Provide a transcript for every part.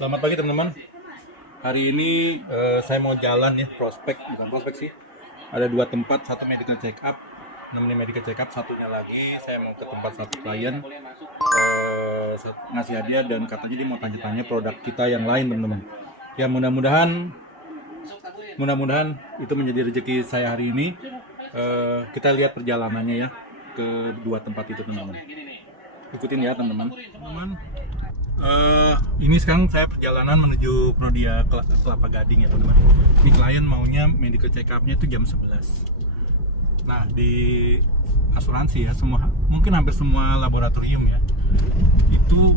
Selamat pagi teman-teman. Hari ini saya mau jalan ya, bukan prospek sih. Ada dua tempat, satu medical check up, nemenin medical check up, satunya lagi saya mau ke tempat satu klien ngasih hadiah dan katanya dia mau tanya-tanya produk kita yang lain teman-teman. Ya mudah-mudahan itu menjadi rezeki saya hari ini. Kita lihat perjalanannya ya ke dua tempat itu teman-teman. Ikutin ya teman-teman. Ini sekarang saya perjalanan menuju Prodia Kelapa Gading ya teman-teman. Ini klien maunya medical check up-nya itu jam 11. Nah di asuransi ya, mungkin hampir semua laboratorium ya, itu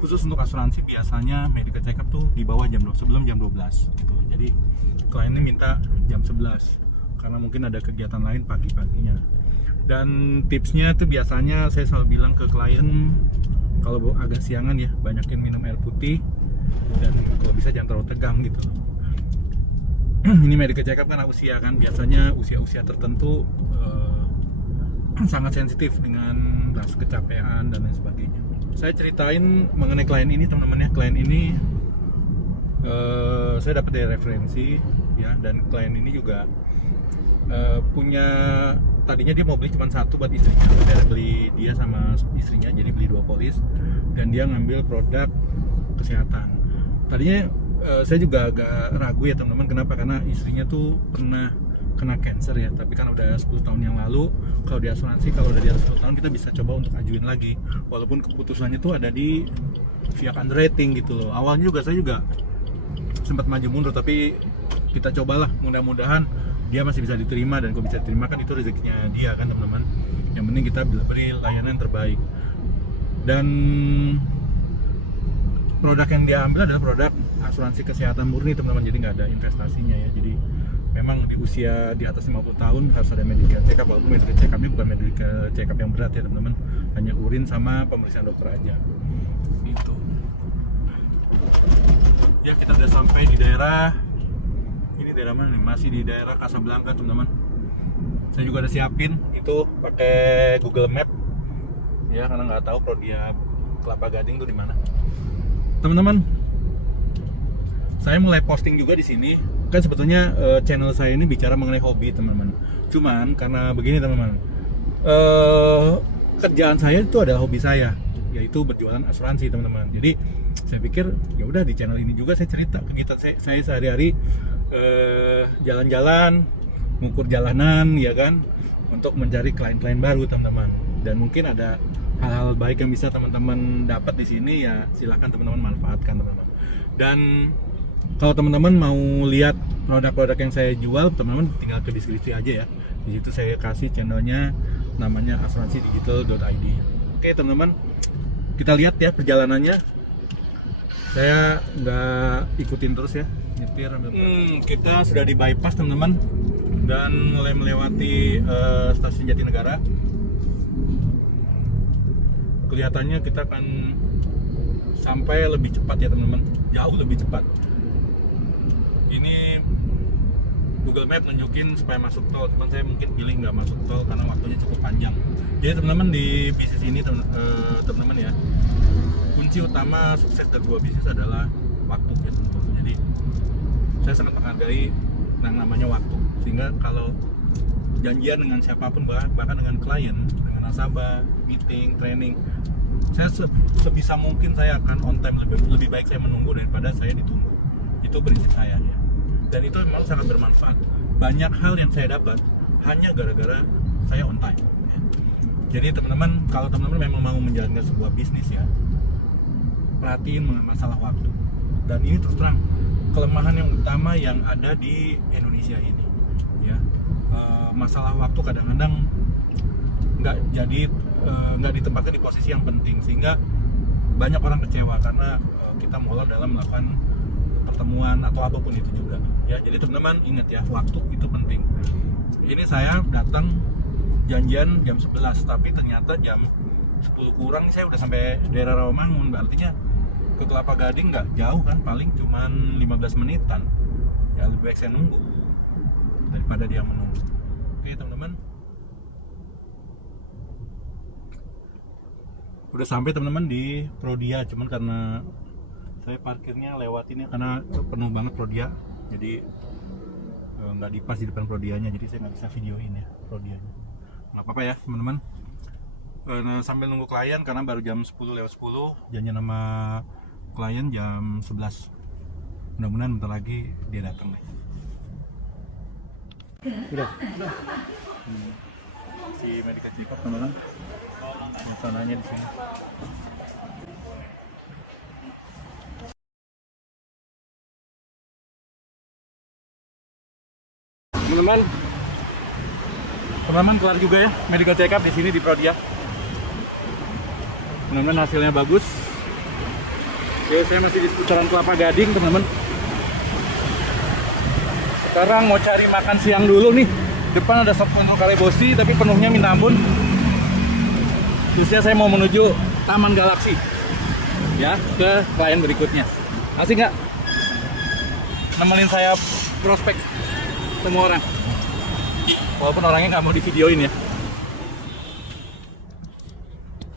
khusus untuk asuransi biasanya medical check up tuh di bawah sebelum jam 12 gitu. Jadi klien ini minta jam 11 karena mungkin ada kegiatan lain pagi-paginya. Dan tipsnya tuh biasanya saya selalu bilang ke klien, kalau agak siangan ya banyakin minum air putih dan kalau bisa jangan terlalu tegang gitu. Ini medical check up kan usia kan, biasanya usia-usia tertentu sangat sensitif dengan rasa kecapean dan lain sebagainya. Saya ceritain mengenai klien ini teman-teman ya. Klien ini saya dapat dari referensi ya, dan klien ini juga punya, tadinya dia mau beli cuma satu buat istrinya, dia beli dia sama istrinya, jadi beli 2 polis dan dia ngambil produk kesehatan. Tadinya saya juga agak ragu ya teman-teman, kenapa? Karena istrinya tuh pernah kena cancer ya, tapi kan udah 10 tahun yang lalu. Kalau di asuransi kalau udah di atas 10 tahun kita bisa coba untuk ajuin lagi, walaupun keputusannya tuh ada di pihak underwriting gitu loh. Awalnya juga saya juga sempat maju mundur, tapi kita cobalah, mudah-mudahan dia masih bisa diterima, dan kalau bisa diterima kan itu rezekinya dia kan teman-teman. Yang penting kita beri layanan yang terbaik. Dan produk yang dia ambil adalah produk asuransi kesehatan murni teman-teman, jadi nggak ada investasinya ya. Jadi memang di usia di atas 50 tahun harus ada medical check up, walaupun medical check up-nya bukan medical check up yang berat ya teman-teman, hanya urin sama pemeriksaan dokter aja gitu. Ya kita udah sampai di daerah mana nih? Masih di daerah Casablanca teman-teman. Saya juga udah siapin itu pakai Google Map ya, karena nggak tahu Prodia Kelapa Gading tuh di mana. Teman-teman, saya mulai posting juga di sini. Kan sebetulnya channel saya ini bicara mengenai hobi teman-teman. Cuman karena begini teman-teman, kerjaan saya itu adalah hobi saya, yaitu berjualan asuransi teman-teman. Jadi saya pikir ya udah di channel ini juga saya cerita kegiatan saya sehari-hari, jalan-jalan, mengukur jalanan ya kan, untuk mencari klien-klien baru teman-teman. Dan mungkin ada hal-hal baik yang bisa teman-teman dapat di sini, ya silahkan teman-teman manfaatkan teman-teman. Dan kalau teman-teman mau lihat produk-produk yang saya jual, teman-teman tinggal ke deskripsi aja ya. Di situ saya kasih channelnya, namanya asuransidigital.id. Oke teman-teman, kita lihat ya perjalanannya. Saya nggak ikutin terus ya, nyetir. Kita sudah di bypass teman-teman, dan mulai melewati stasiun Jatinegara. Kelihatannya kita akan sampai lebih cepat ya teman-teman, jauh lebih cepat. Ini Google Map nunjukin supaya masuk tol, cuman saya mungkin pilih nggak masuk tol karena waktunya cukup panjang. Jadi teman-teman, di bisnis ini teman-teman ya, kunci utama sukses dari sebuah bisnis adalah waktu ya teman-teman. Jadi saya sangat menghargai yang namanya waktu, sehingga kalau janjian dengan siapapun, bahkan dengan klien, dengan nasabah, meeting, training, saya sebisa mungkin saya akan on time. Lebih baik saya menunggu daripada saya ditunggu. Itu prinsip saya ya. Dan itu memang sangat bermanfaat. Banyak hal yang saya dapat hanya gara-gara saya on time ya. Jadi teman-teman, kalau teman-teman memang mau menjalankan sebuah bisnis ya, perhatiin masalah waktu. Dan ini terus terang kelemahan yang utama yang ada di Indonesia ini ya. Masalah waktu kadang-kadang nggak ditempatkan di posisi yang penting, sehingga banyak orang kecewa karena kita molor dalam melakukan pertemuan atau apapun itu juga ya. Jadi teman-teman ingat ya, waktu itu penting. Ini saya datang janjian jam 11, tapi ternyata jam 10 kurang saya udah sampai daerah Rawamangun. Artinya ke Kelapa Gading nggak jauh kan, paling cuman 15 menitan ya. Lebih baik saya nunggu daripada dia menunggu. Oke teman-teman, udah sampai teman-teman di Prodia, cuman karena Saya parkirnya lewatin ya karena penuh banget Prodia, jadi nggak dipas di depan Prodianya, jadi saya nggak bisa videoin ya Prodianya. Nggak apa-apa ya teman-teman. Sambil nunggu klien karena baru jam 10:10, janjian sama klien jam 11. Mudah-mudahan bentar lagi dia datang nih. Udah. Si medical check up teman-teman. Suasananya di sini. Teman-teman kelar juga ya medical check up di sini di Prodia. Teman-teman hasilnya bagus. Ya, saya masih di seputaran Kelapa Gading teman-teman. Sekarang mau cari makan siang dulu nih. Depan ada sop kondro Kalebosi tapi penuhnya minta ampun. Terusnya saya mau menuju Taman Galaksi ya, ke klien berikutnya. Asik nggak? Nemenin saya prospek semua orang. Walaupun orangnya nggak mau di videoin ya.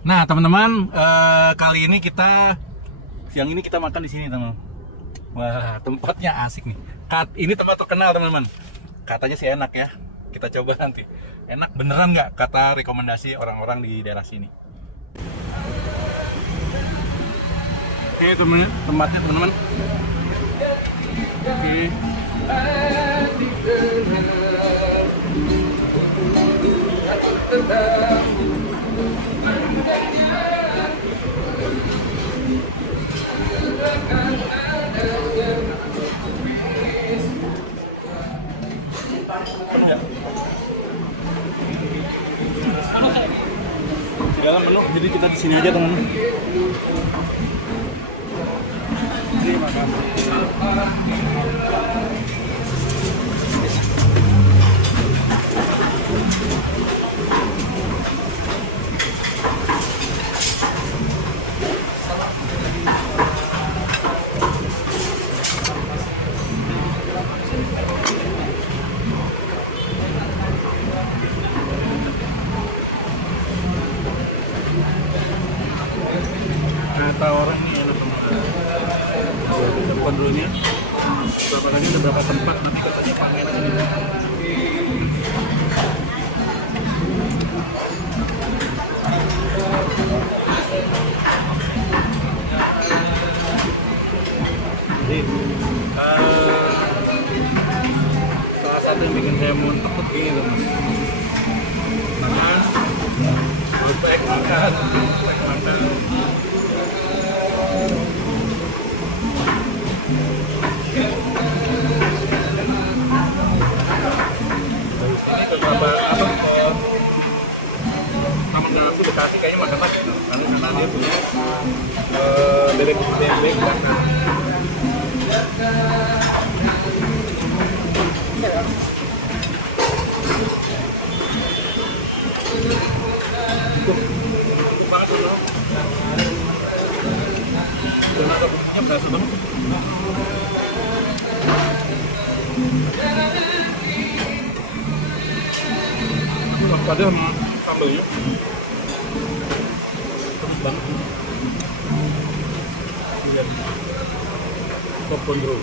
Nah teman-teman, kali ini siang ini kita makan di sini teman. Wah, tempatnya asik nih. Ini tempat terkenal teman-teman. Katanya sih enak ya. Kita coba nanti. Enak beneran nggak? Kata rekomendasi orang-orang di daerah sini. Oke teman-teman, tempatnya teman-teman. Oke. Penuh ya? Dalam penuh, jadi kita di sini aja teman-teman. Terima kasih. Kata orang ini enak teman-teman. Kondronya lagi ada berapa tempat, nanti katanya pameran ini. Jadi salah satu yang bikin saya muntah begini teman. Baik makan. Ini ke Taman Galaksi Bekasi kayaknya makan lagi karena dia punya bebek bakar. Tuh, banget loh. Dan rasa bumbunya berasa banget. Ada sama sambelnya pedas banget. Lihat sop kondro.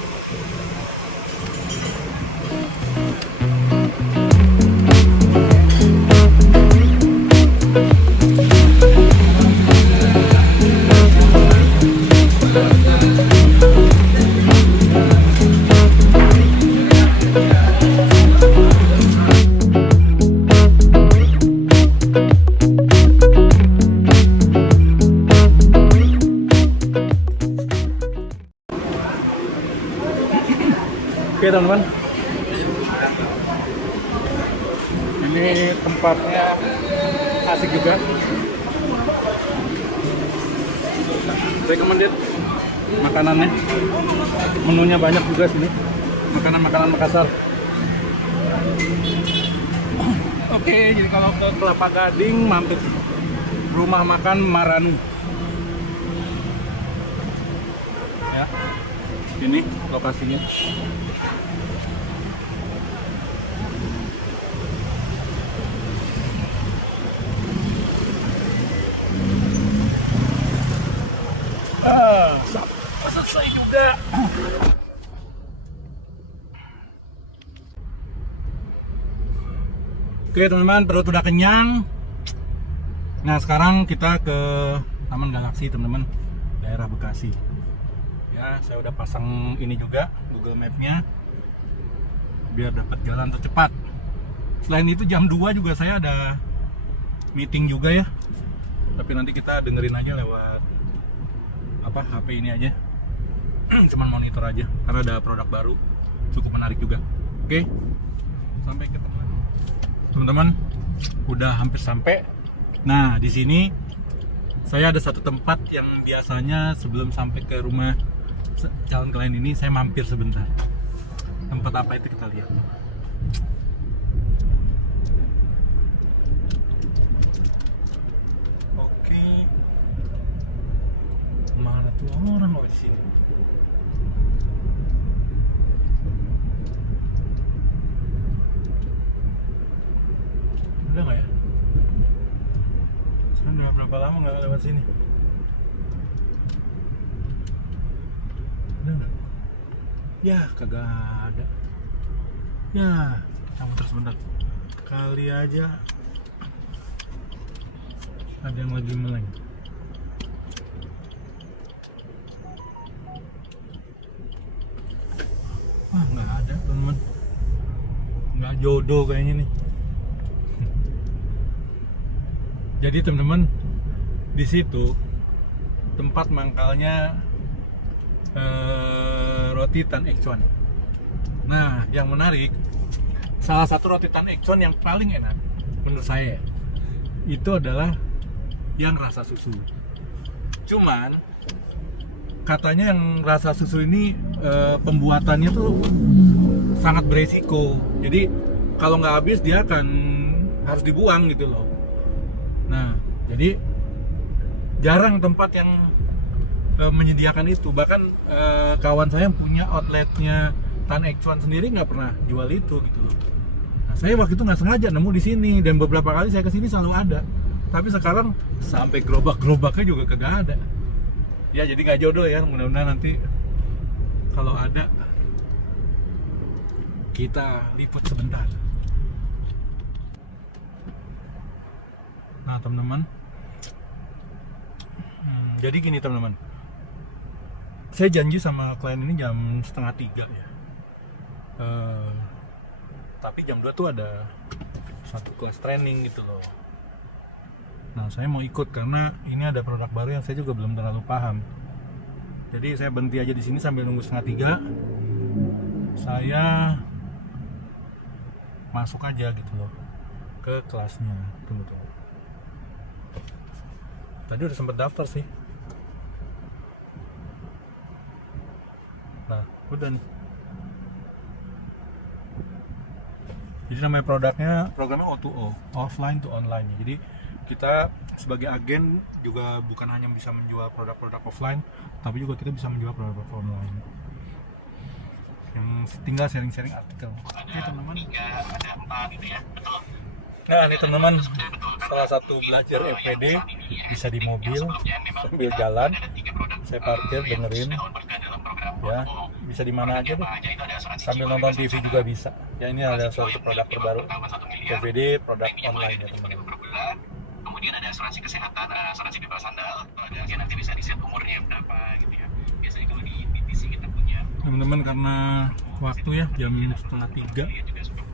Oke teman-teman, ini tempatnya asik juga, recommended makanannya, menunya banyak juga sini, makanan Makassar. Oke, jadi kalau ke Kelapa Gading mampir rumah makan Maranu ya, ini lokasinya. selesai juga. Oke teman-teman, perut udah kenyang. Nah sekarang kita ke Taman Galaksi teman-teman, daerah Bekasi. Ya saya udah pasang ini juga Google Map-nya biar dapat jalan tercepat. Selain itu jam 2 juga saya ada meeting juga ya. Tapi nanti kita dengerin aja lewat HP ini aja. Cuman monitor aja karena ada produk baru cukup menarik juga. Oke. Sampai ketemu. Teman-teman, udah hampir sampai. Nah, di sini saya ada satu tempat yang biasanya sebelum sampai ke rumah calon klien ini saya mampir sebentar. Tempat apa itu kita lihat. Oke. Mana tuh orang di sini? Udah nggak ya? Saya udah berapa lama nggak lewat sini? Udah nggak? Ya kagak ada. Ya kita muter sebentar. Kali aja ada yang lagi meleng. Wah nggak ada teman-teman. Nggak jodoh kayaknya nih. Jadi teman-teman, di situ tempat mangkalnya roti Tan Ik Cuan. Nah, yang menarik, salah satu roti Tan Ik Cuan yang paling enak menurut saya itu adalah yang rasa susu. Cuman katanya yang rasa susu ini pembuatannya tuh sangat beresiko. Jadi kalau nggak habis dia akan harus dibuang gitu loh. Nah, jadi jarang tempat yang menyediakan itu. Bahkan kawan saya yang punya outletnya Tan Ik Cuan sendiri nggak pernah jual itu gitu loh. Nah, saya waktu itu nggak sengaja nemu di sini dan beberapa kali saya kesini selalu ada. Tapi sekarang sampai gerobak-gerobaknya juga kagak ada. Ya jadi nggak jodoh ya. Mudah-mudahan nanti kalau ada kita liput sebentar. Nah teman-teman, jadi gini teman-teman, saya janji sama klien ini jam 2:30 ya. Tapi jam 2 tuh ada satu kelas training gitu loh. Nah saya mau ikut karena ini ada produk baru yang saya juga belum terlalu paham. Jadi saya berhenti aja di sini sambil nunggu 2:30. Saya masuk aja gitu loh ke kelasnya. Tunggu. Tadi udah sempet daftar sih. Nah, udah nih. Jadi namanya programnya O2O, offline to online. Jadi kita sebagai agen juga bukan hanya bisa menjual produk-produk offline, tapi juga kita bisa menjual produk-produk online. Yang tinggal sharing-sharing artikel. Oke teman-teman. Ada 4 gitu ya, betul. Nah ini teman-teman, salah satu belajar FPD bisa di mobil sambil jalan, saya parkir dengerin, ya bisa di mana aja deh, sambil nonton TV juga bisa. Ya ini ada suatu produk terbaru, FPD produk online ya teman-teman. Kemudian ada asuransi kesehatan, asuransi bebas sandal, ada nanti bisa di set umurnya berapa gitu ya. Biasanya kalau di BTC kita punya. Teman-teman karena waktu ya jam 2:30,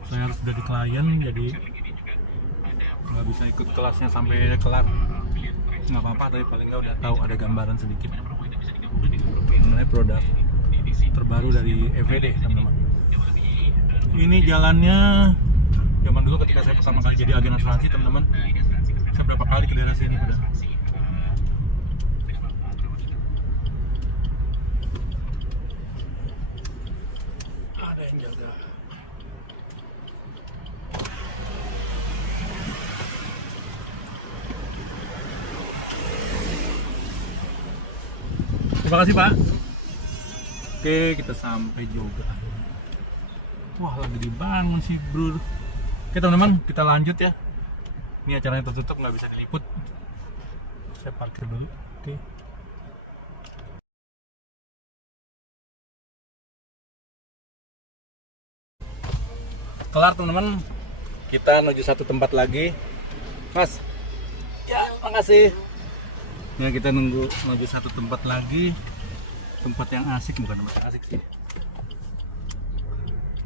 saya harus udah di klien jadi nggak bisa ikut kelasnya sampai kelar. Nggak apa-apa, tapi paling nggak udah tahu ada gambaran sedikit mengenai produk terbaru dari FPD teman-teman. Ini jalannya zaman dulu ketika saya pertama kali jadi agen asuransi teman-teman, saya berapa kali ke daerah sini udah. Ada yang jaga. Terima kasih Pak. Oke, kita sampai juga. Wah, lagi dibangun sih bro. Oke teman-teman, kita lanjut ya. Ini acaranya tertutup, nggak bisa diliput. Saya parkir dulu. Oke. kelar teman-teman, kita menuju satu tempat lagi. Mas, ya makasih. Ya kita menuju satu tempat lagi, tempat yang asik, bukan tempat asik sih.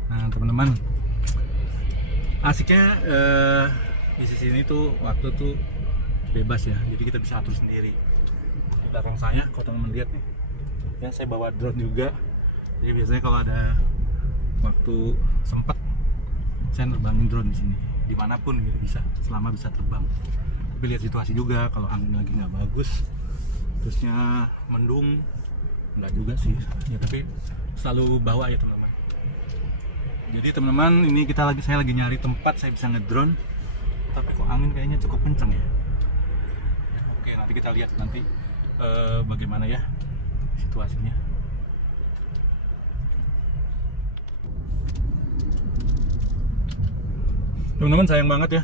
Nah teman-teman, asiknya di sini tuh waktu tuh bebas ya, jadi kita bisa atur sendiri. Di belakang saya, kalau teman-teman lihat nih, ya saya bawa drone juga. Jadi biasanya kalau ada waktu sempat, saya nerbangin drone di sini, dimanapun gitu bisa, selama bisa terbang. Tapi lihat situasi juga, kalau angin lagi nggak bagus, terusnya mendung, nggak juga sih. Ya tapi selalu bawa ya teman-teman. Jadi teman-teman, ini saya lagi nyari tempat saya bisa ngedrone, tapi kok angin kayaknya cukup kenceng ya. Oke, nanti kita lihat nanti bagaimana ya situasinya. Teman-teman, sayang banget ya,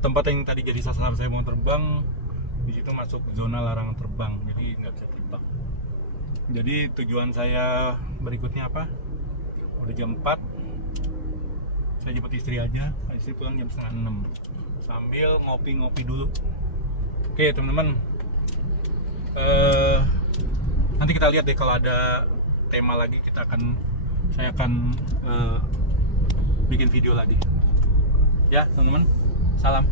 tempat yang tadi jadi sasaran saya mau terbang di situ masuk zona larangan terbang, jadi nggak bisa terbang. Jadi tujuan saya berikutnya apa? Udah jam 4, saya jemput istri aja. Istri pulang jam setengah 6 sambil ngopi-ngopi dulu. Oke teman-teman, nanti kita lihat deh kalau ada tema lagi, saya akan bikin video lagi ya teman-teman. Salam.